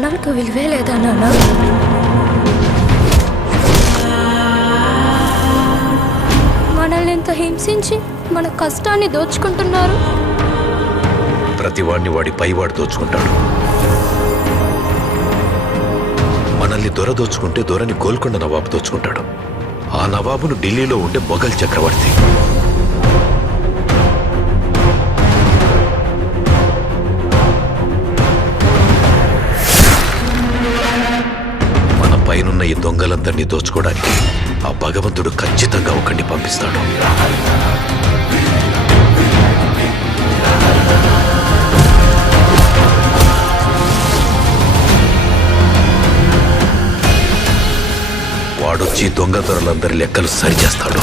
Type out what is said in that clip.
విలువే లేదా నాన్న? మనల్ని ఎంత హింసించి మన కష్టాన్ని దోచుకుంటున్నారు? ప్రతి వాడిని వాడి పైవాడు దోచుకుంటాడు. మనల్ని దొర దోచుకుంటే దొరని గోల్కొండ నవాబు దోచుకుంటాడు. ఆ నవాబును ఢిల్లీలో ఉండే మొఘల్ చక్రవర్తి. పైనున్న ఈ దొంగలందరినీ దోచుకోవడానికి ఆ భగవంతుడు ఖచ్చితంగా ఒకటి పంపిస్తాడు. వాడొచ్చి దొంగ దొరలందరి లెక్కలు సరిచేస్తాడు.